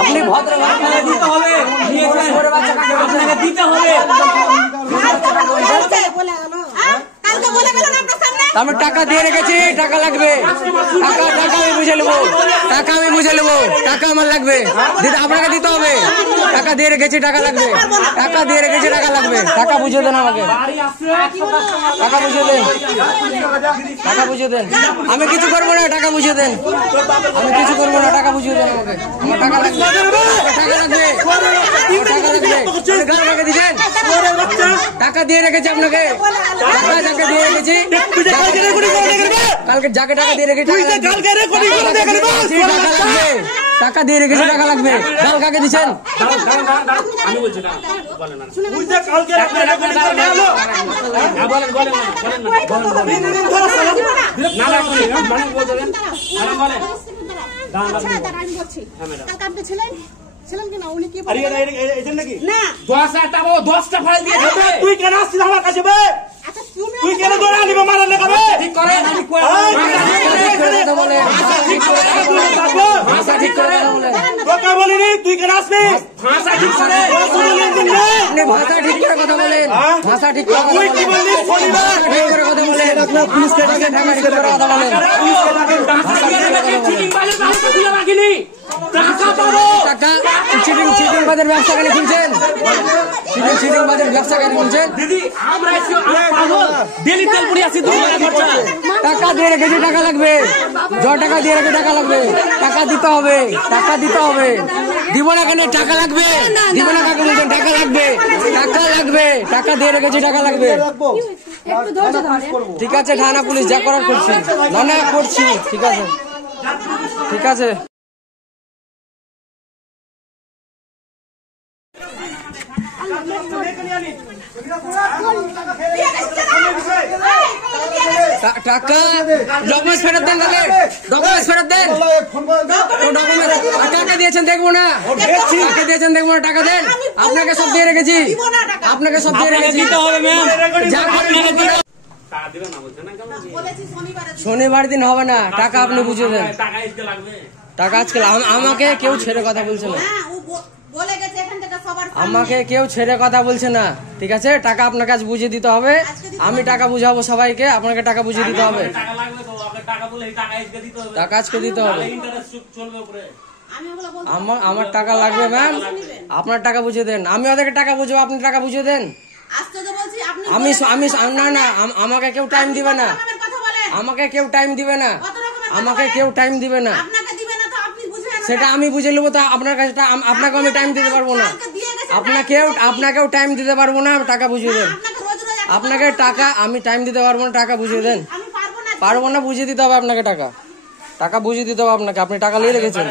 আপনি ভদ্র দিতে হবে, আপনাকে দিতে হবে। আমি টাকা দিয়ে রেখেছি, টাকা লাগবে, টাকা আমি বুঝে নেবো, টাকা আমি বুঝে নেবো, টাকা আমার লাগবে, আপনাকে দিতে হবে। টাকা দিয়ে রেখেছি, টাকা লাগবে, টাকা দিয়ে রেখেছি, টাকা লাগবে, টাকা বুঝিয়ে দেন আমাকে, টাকা বুঝিয়ে দেন, টাকা বুঝিয়ে দেন। আমি কিছু করবো না, টাকা বুঝিয়ে দেন, আমি কিছু করবো না, টাকা বুঝিয়ে দেন আমাকে। আমার টাকা লাগবে, টাকা লাগবে, টাকা লাগবে। গাল রেখে দিচ্ছেন, টাকা দিয়ে রেখেছি আপনাকে, টাকা যাকে দিয়ে রেখেছি, কালকে যাকে টাকা দিয়ে রেখেছি, টাকা লাগবে, টাকা দিয়ে রেখেছি, টাকা লাগবে। গাল কাকে দিচ্ছেন? ছিলেন কিনা উনি কি নাকি না 10টা ফাইল দিয়ে তুই কেন আসছিস আমার কাছে? আচ্ছা তুই কেন দৌড়া নিবে মারার লেখাবে? ঠিক করে বলে, ভাষা ঠিক করে বলে, তোকে বলিনি তুই কেন আসবি? ভাষা ঠিক করে, আপনি ভাষা ঠিক করে কথা বলেন, ভাষা ঠিক করে তুই কি বললি? শনিবার ঠিক করে কথা বলেন, পুলিশকে ডাকেন, ঢাকা ঠিক করে কথা বলেন, টাকা চিটিং বাজার ব্যবসা কেন খুলছেন? চিটিং বাজার ব্যবসা কেন খুলছেন? দিদি আমরা ডেলি তেল পুড়ি আসি, টাকা দিয়ে রেখেছি, টাকা লাগবে, টাকা দিয়ে রেখে টাকা লাগবে, টাকা দিতে হবে, টাকা দিতে হবে। দিব না কেন? টাকা লাগবে, দিব না কাকে বলছেন? টাকা লাগবে, টাকা লাগবে, টাকা দিয়ে রেখেছি, টাকা লাগবে। ঠিক আছে, থানা পুলিশ যা করার করছি, না করছি, ঠিক আছে, ঠিক আছে। টাকা ডকুমেন্টস ফেরত দেন, তাহলে ডকুমেন্টস ফেরত দেন, কাকে দিয়েছেন দেখবো না, কাকে দিয়েছেন দেখবো না, টাকা দেন। আপনাকে সব দিয়ে রেখেছি, আপনাকে সব দিয়ে রেখেছি, শনিবার দিন হবে না, টাকা আপনি বুঝিয়ে দেন, টাকা আজকে। আমাকে কেউ ছেড়ে কথা বলছে না, আমাকে কেউ ছেড়ে কথা বলছে না, ঠিক আছে? টাকা আপনার কাছে বুঝিয়ে দিতে হবে, আমি টাকা বুঝাবো সবাইকে, আপনাকে টাকা বুঝিয়ে দিতে হবে, টাকা আজকে দিতে হবে। আমার টাকা লাগবে ম্যাম, আপনার টাকা বুঝিয়ে দেন, আমি ওদেরকে টাকা বুঝবো, আপনি টাকা বুঝিয়ে দেন। আমি না, আমাকে কেউ টাইম দিবে না, আমাকে কেউ টাইম দিবে না, আমাকে কেউ টাইম দিবে না, সেটা আমি বুঝে নেবো। তো আপনার কাছে আপনাকে আমি টাইম দিতে পারবো না, আপনাকেও টাইম দিতে পারবো না, টাকা বুঝিয়ে দেন। আপনাকে টাকা আমি টাইম দিতে পারবো না, টাকা বুঝিয়ে দেন। পারবো না, বুঝিয়ে দিতে হবে আপনাকে, টাকা বুঝিয়ে দিতে হবে আপনাকে, আপনি টাকা নিয়ে রেখেছেন।